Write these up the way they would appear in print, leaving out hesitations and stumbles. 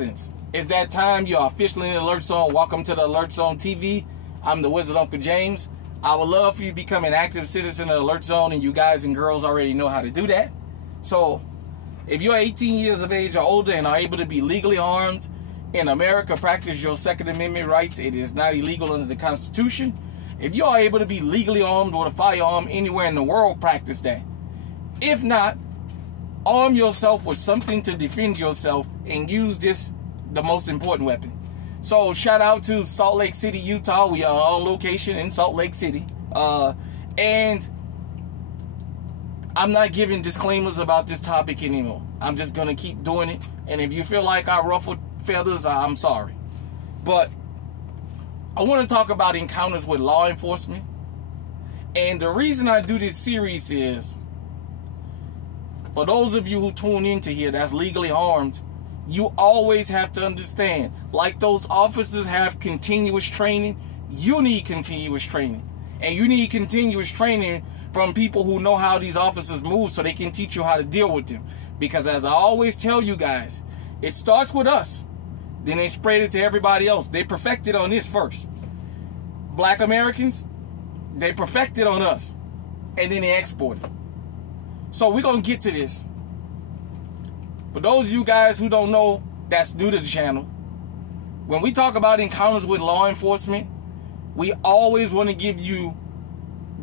Since it's that time, you are officially in the Alert Zone. Welcome to the Alert Zone TV. I'm the Wizard Uncle James. I would love for you to become an active citizen of the Alert Zone, and you guys and girls already know how to do that. So, if you're 18 years of age or older and are able to be legally armed in America, practice your Second Amendment rights. It is not illegal under the Constitution. If you are able to be legally armed with a firearm anywhere in the world, practice that. If not, arm yourself with something to defend yourself and use this, the most important weapon. So shout out to Salt Lake City, Utah. We are on location in Salt Lake City. And I'm not giving disclaimers about this topic anymore. I'm just going to keep doing it. And if you feel like I ruffled feathers, I'm sorry. But I want to talk about encounters with law enforcement. And the reason I do this series is, for those of you who tune into here that's legally armed, you always have to understand, like those officers have continuous training, you need continuous training. And you need continuous training from people who know how these officers move so they can teach you how to deal with them. Because as I always tell you guys, it starts with us. Then they spread it to everybody else. They perfected on this first. Black Americans, they perfected on us. And then they exported. So we're going to get to this. For those of you guys who don't know, that's new to the channel. When we talk about encounters with law enforcement, we always want to give you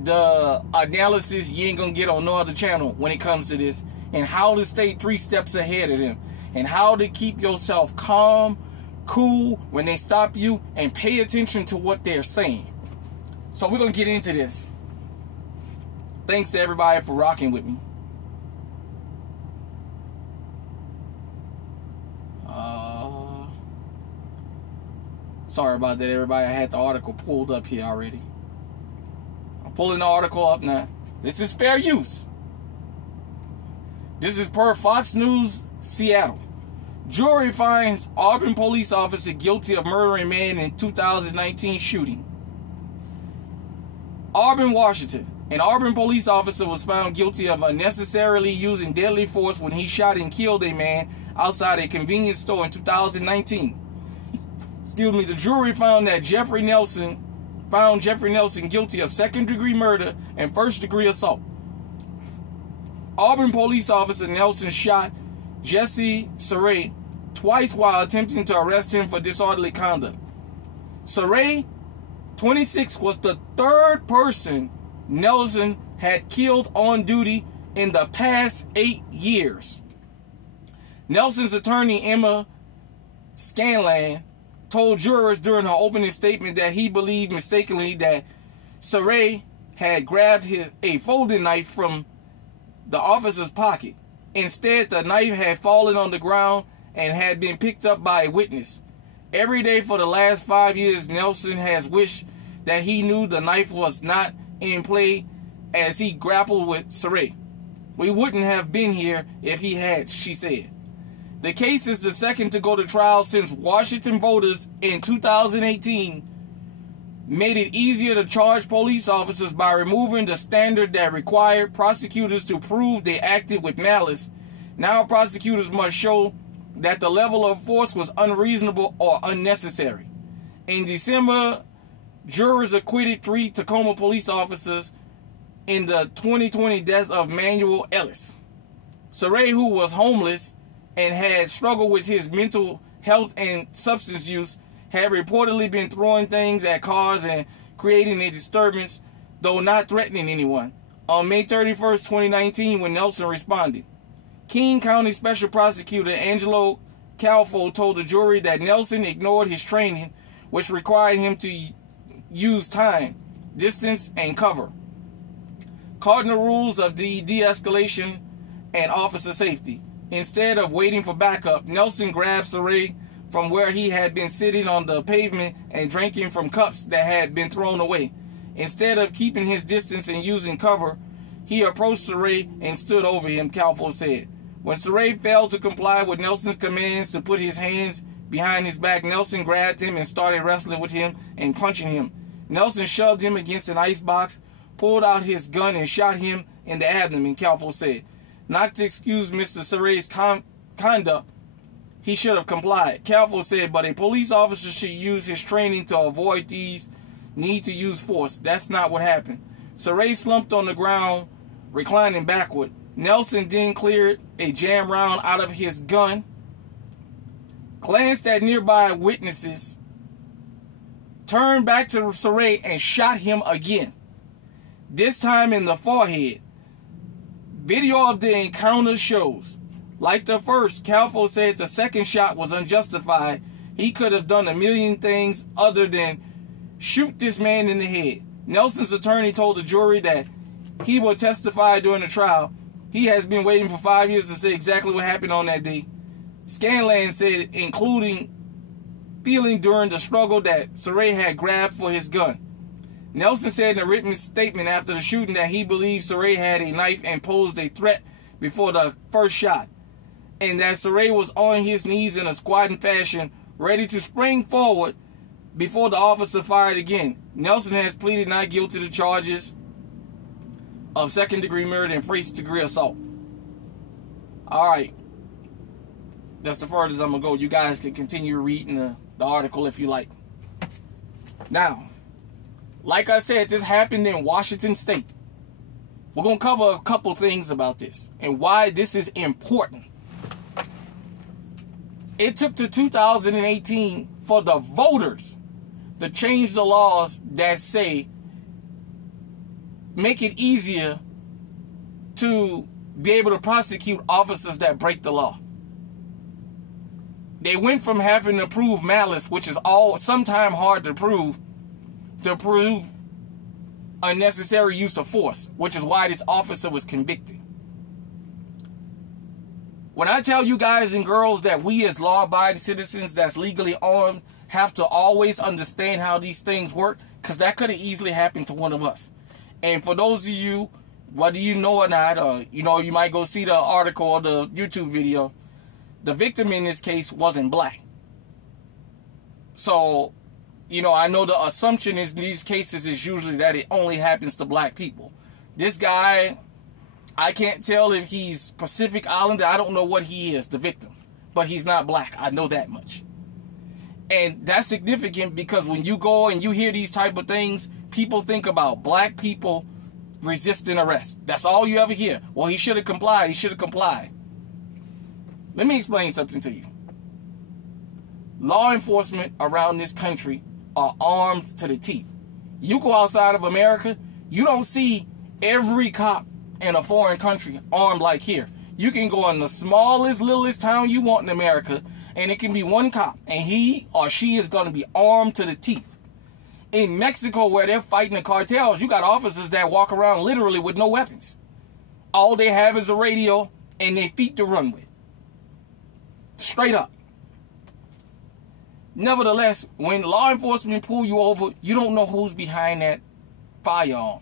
the analysis you ain't going to get on no other channel when it comes to this. And how to stay 3 steps ahead of them. And how to keep yourself calm, cool when they stop you. And pay attention to what they're saying. So we're going to get into this. Thanks to everybody for rocking with me. Sorry about that, everybody. I had the article pulled up here already. I'm pulling the article up now. This is fair use. This is per Fox News, Seattle. Jury finds Auburn police officer guilty of murdering man in 2019 shooting. Auburn, Washington. An Auburn police officer was found guilty of unnecessarily using deadly force when he shot and killed a man outside a convenience store in 2019. Excuse me, the jury found Jeffrey Nelson guilty of second-degree murder and first-degree assault. Auburn police officer Nelson shot Jesse Saray twice while attempting to arrest him for disorderly conduct. Saray, 26, was the third person Nelson had killed on duty in the past 8 years. Nelson's attorney, Emma Scanlan, told jurors during her opening statement that he believed mistakenly that Saray had grabbed a folding knife from the officer's pocket. Instead, the knife had fallen on the ground and had been picked up by a witness. Every day for the last 5 years, Nelson has wished that he knew the knife was not in play as he grappled with Saray. We wouldn't have been here if he had, she said. The case is the second to go to trial since Washington voters in 2018 made it easier to charge police officers by removing the standard that required prosecutors to prove they acted with malice. Now prosecutors must show that the level of force was unreasonable or unnecessary. In December, jurors acquitted 3 Tacoma police officers in the 2020 death of Manuel Ellis. Saray, who was homeless and had struggled with his mental health and substance use, had reportedly been throwing things at cars and creating a disturbance, though not threatening anyone. On May 31st, 2019, when Nelson responded, King County Special Prosecutor Angelo Calfo told the jury that Nelson ignored his training, which required him to use time, distance, and cover. Cardinal rules of the de-escalation and officer safety. Instead of waiting for backup, Nelson grabbed Saray from where he had been sitting on the pavement and drinking from cups that had been thrown away. Instead of keeping his distance and using cover, he approached Saray and stood over him, Calfo said. When Saray failed to comply with Nelson's commands to put his hands behind his back, Nelson grabbed him and started wrestling with him and punching him. Nelson shoved him against an icebox, pulled out his gun, and shot him in the abdomen, Calfo said. Not to excuse Mr. Saray's conduct, he should have complied. Calvo said, but a police officer should use his training to avoid these need to use force. That's not what happened. Saray slumped on the ground, reclining backward. Nelson then cleared a jam round out of his gun, glanced at nearby witnesses, turned back to Saray and shot him again, this time in the forehead. Video of the encounter shows, like the first, Calvo said the second shot was unjustified. He could have done a million things other than shoot this man in the head. Nelson's attorney told the jury that he will testify during the trial. He has been waiting for 5 years to say exactly what happened on that day. Scanlan said, including feeling during the struggle that Saray had grabbed for his gun. Nelson said in a written statement after the shooting that he believed Saray had a knife and posed a threat before the first shot, and that Saray was on his knees in a squatting fashion, ready to spring forward before the officer fired again. Nelson has pleaded not guilty to charges of second-degree murder and first-degree assault. All right. That's the furthest I'm going to go. You guys can continue reading the article if you like. Now, like I said, this happened in Washington State. We're going to cover a couple things about this and why this is important. It took to 2018 for the voters to change the laws that say make it easier to be able to prosecute officers that break the law. They went from having to prove malice, which is sometimes hard to prove unnecessary use of force, which is why this officer was convicted. When I tell you guys and girls that we as law-abiding citizens that's legally armed have to always understand how these things work, because that could have easily happened to one of us. And for those of you, whether you know or not, or you might go see the article or the YouTube video, the victim in this case wasn't black. So, I know the assumption in these cases is usually that it only happens to black people. This guy, I can't tell if he's Pacific Islander. I don't know what he is, the victim. But he's not black. I know that much. And that's significant because when you go and you hear these type of things, people think about black people resisting arrest. That's all you ever hear. Well, he should have complied. He should have complied. Let me explain something to you. Law enforcement around this country are armed to the teeth. You go outside of America, you don't see every cop in a foreign country armed like here. You can go in the smallest, littlest town you want in America, and it can be one cop, and he or she is going to be armed to the teeth. In Mexico, where they're fighting the cartels, you got officers that walk around literally with no weapons. All they have is a radio and their feet to run with. Straight up. Nevertheless, when law enforcement pull you over, you don't know who's behind that firearm.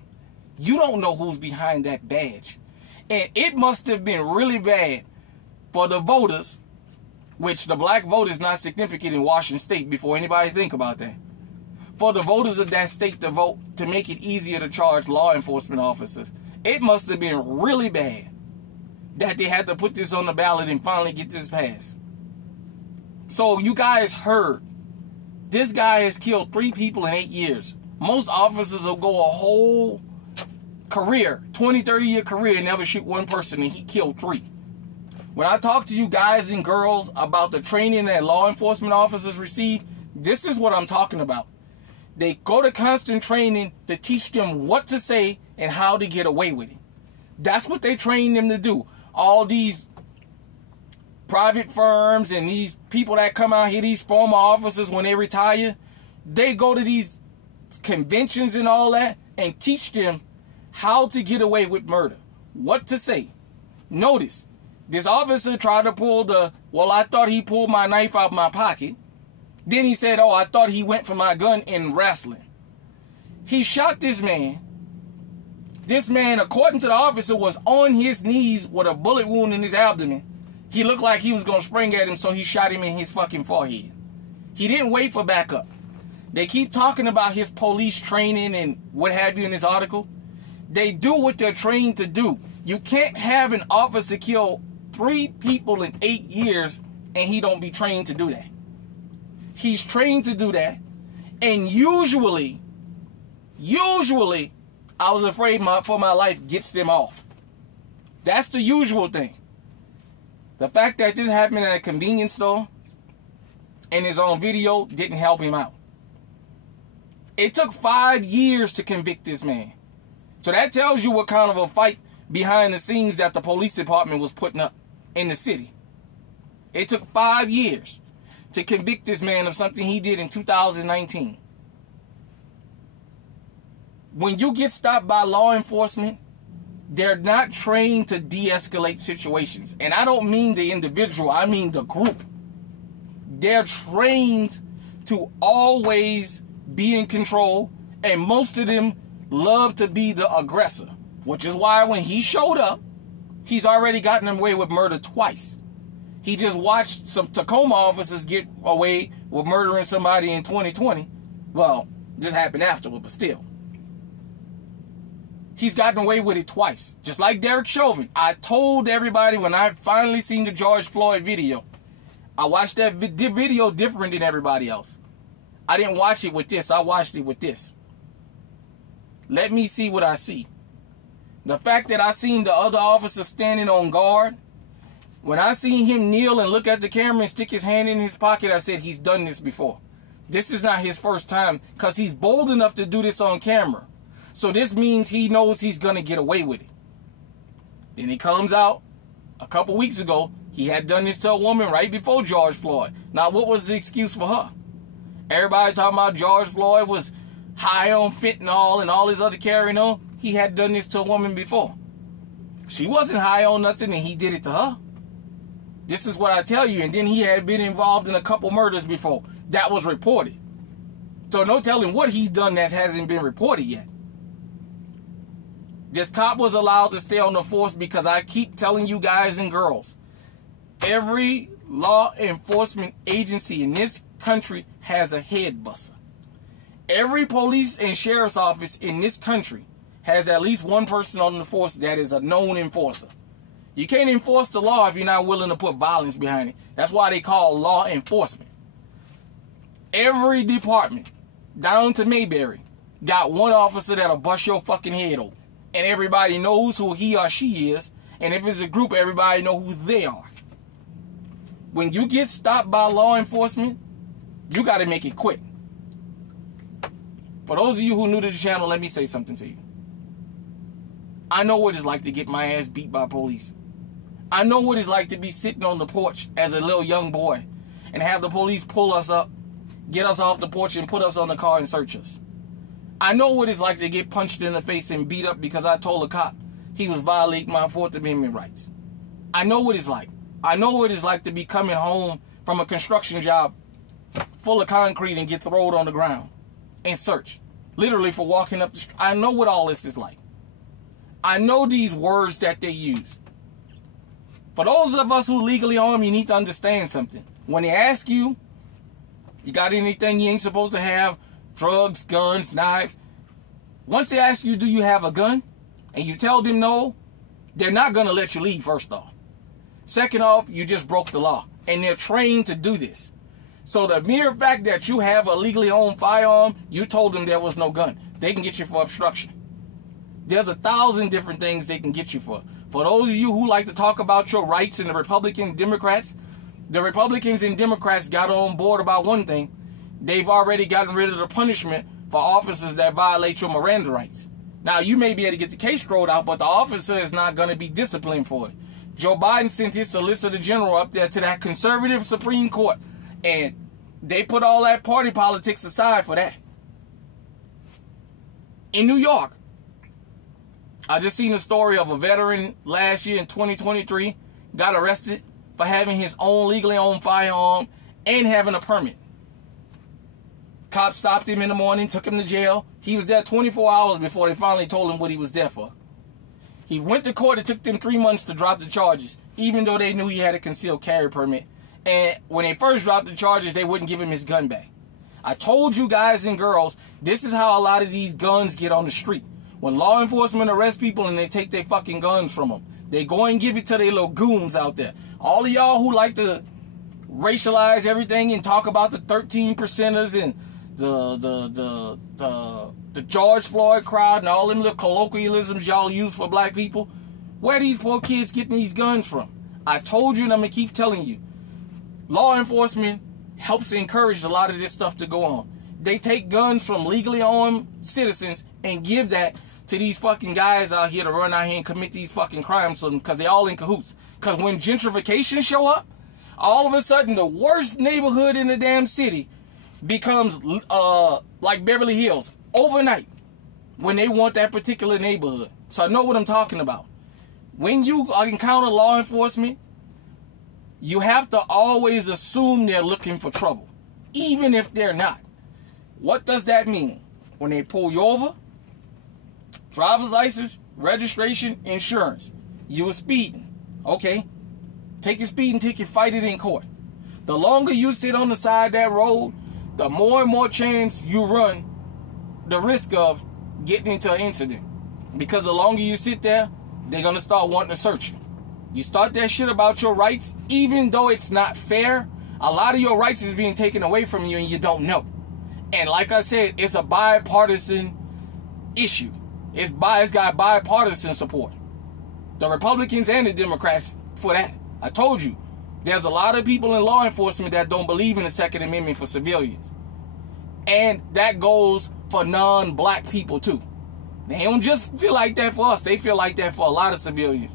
You don't know who's behind that badge. And it must have been really bad for the voters, which the black vote is not significant in Washington State before anybody think about that. For the voters of that state to vote to make it easier to charge law enforcement officers. It must have been really bad that they had to put this on the ballot and finally get this passed. So you guys heard, this guy has killed 3 people in 8 years. Most officers will go a whole career, 20, 30-year career, and never shoot one person, and he killed 3. When I talk to you guys and girls about the training that law enforcement officers receive, this is what I'm talking about. They go to constant training to teach them what to say and how to get away with it. That's what they train them to do. All these private firms and these people that come out here, these former officers, when they retire, they go to these conventions and all that and teach them how to get away with murder, what to say. Notice, this officer tried to pull well, I thought he pulled my knife out of my pocket. Then he said, oh, I thought he went for my gun in wrestling. He shot this man. This man, according to the officer, was on his knees with a bullet wound in his abdomen. He looked like he was going to spring at him, so he shot him in his fucking forehead. He didn't wait for backup. They keep talking about his police training and what have you in this article. They do what they're trained to do. You can't have an officer kill 3 people in 8 years and he don't be trained to do that. He's trained to do that, and usually, I was afraid for my life gets them off. That's the usual thing. The fact that this happened at a convenience store and his own video didn't help him out. It took 5 years to convict this man. So that tells you what kind of a fight behind the scenes that the police department was putting up in the city. It took 5 years to convict this man of something he did in 2019. When you get stopped by law enforcement, they're not trained to de-escalate situations. And I don't mean the individual, I mean the group. They're trained to always be in control, and most of them love to be the aggressor, which is why when he showed up, he's already gotten away with murder twice. He just watched some Tacoma officers get away with murdering somebody in 2020. Well, this happened afterward, but still. He's gotten away with it twice. Just like Derek Chauvin. I told everybody when I finally seen the George Floyd video, I watched that video different than everybody else. I didn't watch it with this. I watched it with this. Let me see what I see. The fact that I seen the other officer standing on guard, when I seen him kneel and look at the camera and stick his hand in his pocket, I said he's done this before. This is not his first time, because he's bold enough to do this on camera. So this means he knows he's going to get away with it. Then he comes out a couple weeks ago. He had done this to a woman right before George Floyd. Now, what was the excuse for her? Everybody talking about George Floyd was high on fentanyl and all his other carrying on. He had done this to a woman before. She wasn't high on nothing, and he did it to her. This is what I tell you. And then he had been involved in a couple murders before. That was reported. So no telling what he's done that hasn't been reported yet. This cop was allowed to stay on the force because I keep telling you guys and girls, every law enforcement agency in this country has a head buster. Every police and sheriff's office in this country has at least one person on the force that is a known enforcer. You can't enforce the law if you're not willing to put violence behind it. That's why they call law enforcement. Every department, down to Mayberry, got one officer that'll bust your fucking head open. And everybody knows who he or she is. And if it's a group, everybody know who they are. When you get stopped by law enforcement, you got to make it quick. For those of you who are new to the channel, let me say something to you. I know what it's like to get my ass beat by police. I know what it's like to be sitting on the porch as a little young boy and have the police pull us up, get us off the porch, and put us on the car and search us. I know what it's like to get punched in the face and beat up because I told a cop he was violating my 4th Amendment rights. I know what it's like. I know what it's like to be coming home from a construction job full of concrete and get thrown on the ground and searched, literally for walking up the street. I know what all this is like. I know these words that they use. For those of us who legally armed, you need to understand something. When they ask you, you got anything you ain't supposed to have, drugs, guns, knives. Once they ask you, do you have a gun? And you tell them no, they're not going to let you leave, first off. Second off, you just broke the law. And they're trained to do this. So the mere fact that you have a legally owned firearm, you told them there was no gun. They can get you for obstruction. There's 1,000 different things they can get you for. For those of you who like to talk about your rights and the Republicans and Democrats, the Republicans and Democrats got on board about one thing. They've already gotten rid of the punishment for officers that violate your Miranda rights. Now, you may be able to get the case thrown out, but the officer is not going to be disciplined for it. Joe Biden sent his Solicitor General up there to that conservative Supreme Court, and they put all that party politics aside for that. In New York, I just seen a story of a veteran last year in 2023 got arrested for having his own legally owned firearm and having a permit. Cops stopped him in the morning, took him to jail. He was there 24 hours before they finally told him what he was there for. He went to court. It took them 3 months to drop the charges, even though they knew he had a concealed carry permit. And when they first dropped the charges, they wouldn't give him his gun back. I told you guys and girls, this is how a lot of these guns get on the street. When law enforcement arrest people and they take their fucking guns from them, they go and give it to their little goons out there. All of y'all who like to racialize everything and talk about the 13 percenters and the George Floyd crowd and all them little colloquialisms y'all use for black people. Where are these poor kids getting these guns from? I told you, and I'm going to keep telling you. Law enforcement helps encourage a lot of this stuff to go on. They take guns from legally armed citizens and give that to these fucking guys out here to run out here and commit these fucking crimes because they all in cahoots. Because when gentrification show up, all of a sudden the worst neighborhood in the damn city becomes like Beverly Hills overnight when they want that particular neighborhood. So I know what I'm talking about. When you encounter law enforcement, you have to always assume they're looking for trouble, even if they're not. What does that mean? When they pull you over, driver's license, registration, insurance, you were speeding. Okay, take your speeding ticket, fight it in court. The longer you sit on the side of that road, the more and more chance you run the risk of getting into an incident. Because the longer you sit there, they're going to start wanting to search you. You start that shit about your rights, even though it's not fair, a lot of your rights is being taken away from you and you don't know. And like I said, it's a bipartisan issue. It's got bipartisan support. The Republicans and the Democrats for that. I told you, there's a lot of people in law enforcement that don't believe in the Second Amendment for civilians. And that goes for non-black people too. They don't just feel like that for us. They feel like that for a lot of civilians.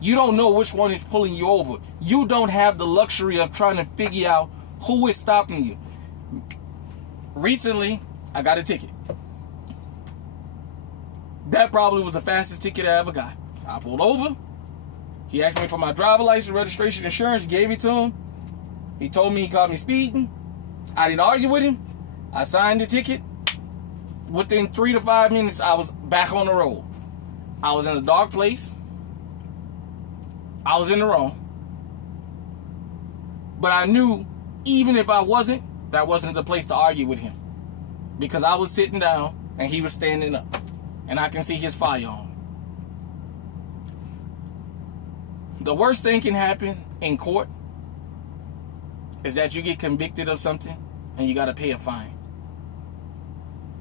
You don't know which one is pulling you over. You don't have the luxury of trying to figure out who is stopping you. Recently, I got a ticket. That probably was the fastest ticket I ever got. I pulled over. He asked me for my driver license, registration, insurance, gave it to him. He told me he caught me speeding. I didn't argue with him. I signed the ticket. Within 3 to 5 minutes, I was back on the road. I was in a dark place. I was in the wrong. But I knew, even if I wasn't, that wasn't the place to argue with him. Because I was sitting down and he was standing up. And I can see his firearm. The worst thing can happen in court is that you get convicted of something and you got to pay a fine.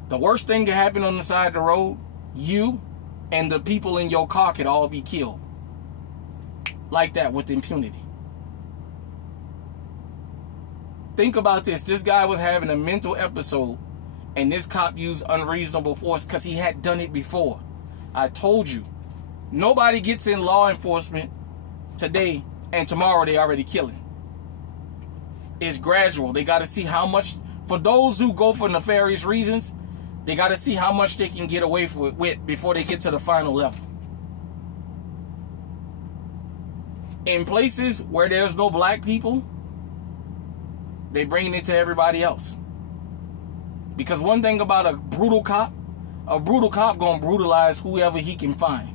The worst thing can happen on the side of the road, you and the people in your car could all be killed. Like that, with impunity. Think about this. This guy was having a mental episode and this cop used unreasonable force because he had done it before. I told you, nobody gets in law enforcement today and tomorrow they already killing. It's gradual. They got to see how much, for those who go for nefarious reasons, they got to see how much they can get away with before they get to the final level. In places where there's no black people, they bring it to everybody else. Because one thing about a brutal cop gonna brutalize whoever he can find.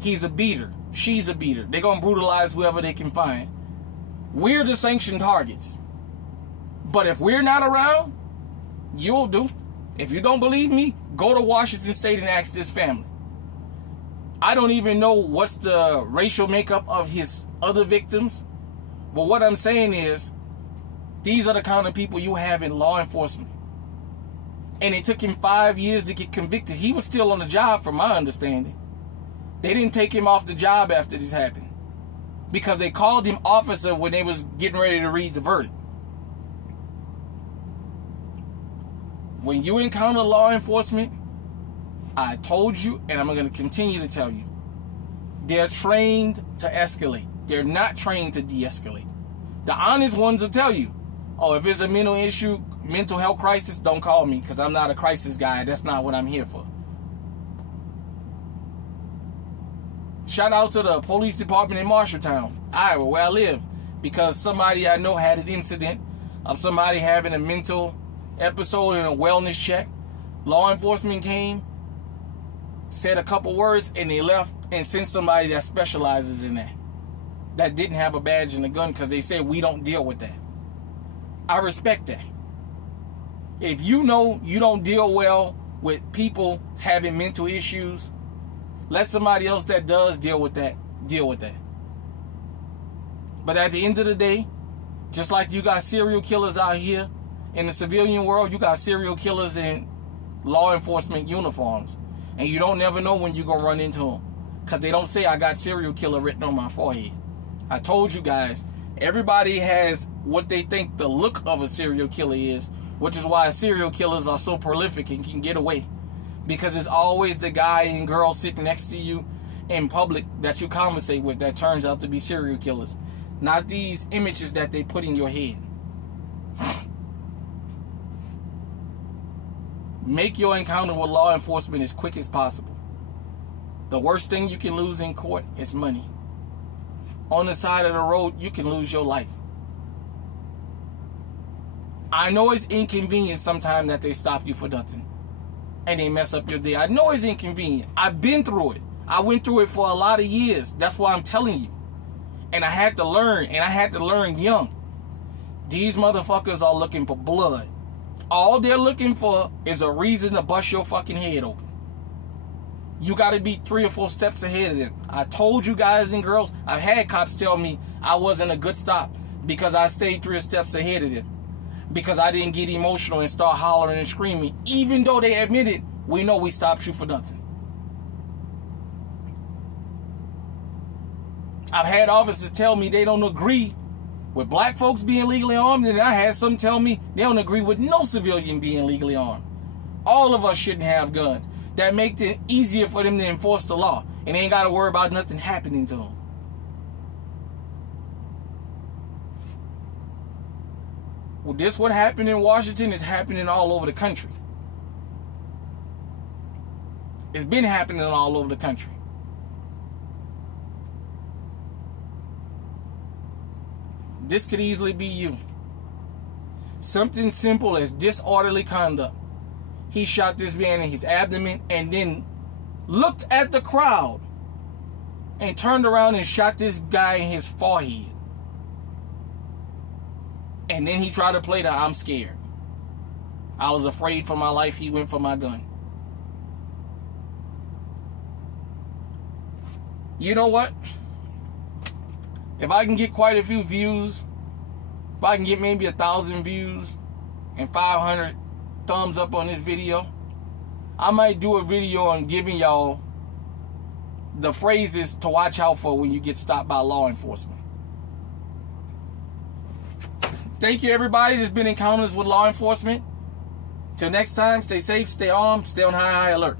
He's a beater. She's a beater. They're gonna brutalize whoever they can find. We're the sanctioned targets. But if we're not around, you'll do. If you don't believe me, go to Washington State and ask this family. I don't even know what's the racial makeup of his other victims. But what I'm saying is, these are the kind of people you have in law enforcement. And it took him 5 years to get convicted. He was still on the job, from my understanding. They didn't take him off the job after this happened, because they called him officer when they was getting ready to read the verdict. When you encounter law enforcement, I told you, and I'm going to continue to tell you, they're trained to escalate. They're not trained to de-escalate. The honest ones will tell you, oh, if it's a mental issue, mental health crisis, don't call me, because I'm not a crisis guy. That's not what I'm here for. Shout out to the police department in Marshalltown, Iowa, where I live, because somebody I know had an incident of somebody having a mental episode in a wellness check. Law enforcement came, said a couple words, and they left and sent somebody that specializes in that didn't have a badge and a gun, because they said we don't deal with that. I respect that. If you know you don't deal well with people having mental issues, let somebody else that does deal with that, deal with that. But at the end of the day, Just like you got serial killers out here in the civilian world, you got serial killers in law enforcement uniforms. And you don't never know when you're going to run into them. Because they don't say I got serial killer written on my forehead. I told you guys, everybody has what they think the look of a serial killer is, which is why serial killers are so prolific and can get away. Because it's always the guy and girl sitting next to you in public that you conversate with that turns out to be serial killers. Not these images that they put in your head. Make your encounter with law enforcement as quick as possible. The worst thing you can lose in court is money. On the side of the road, you can lose your life. I know it's inconvenient sometimes that they stop you for nothing and they mess up your day. I know it's inconvenient. I've been through it. I went through it for a lot of years. That's why I'm telling you. And I had to learn, and I had to learn young. These motherfuckers are looking for blood. All they're looking for is a reason to bust your fucking head open. You got to be 3 or 4 steps ahead of them. I told you guys and girls, I've had cops tell me I wasn't a good stop because I stayed 3 steps ahead of them. Because I didn't get emotional and start hollering and screaming, even though they admitted, we know we stopped you for nothing. I've had officers tell me they don't agree with black folks being legally armed, and I had some tell me they don't agree with no civilian being legally armed. All of us shouldn't have guns. That make it easier for them to enforce the law, and they ain't got to worry about nothing happening to them. Well, this what happened in Washington is happening all over the country. It's been happening all over the country. This could easily be you. Something simple as disorderly conduct. He shot this man in his abdomen and then looked at the crowd and turned around and shot this guy in his forehead. And then he tried to play the I'm scared. I was afraid for my life. He went for my gun. You know what? If I can get quite a few views, if I can get maybe 1,000 views and 500 thumbs up on this video, I might do a video on giving y'all the phrases to watch out for when you get stopped by law enforcement. Thank you, everybody. There's been Encounters with Law Enforcement. Till next time, stay safe, stay armed, stay on high alert.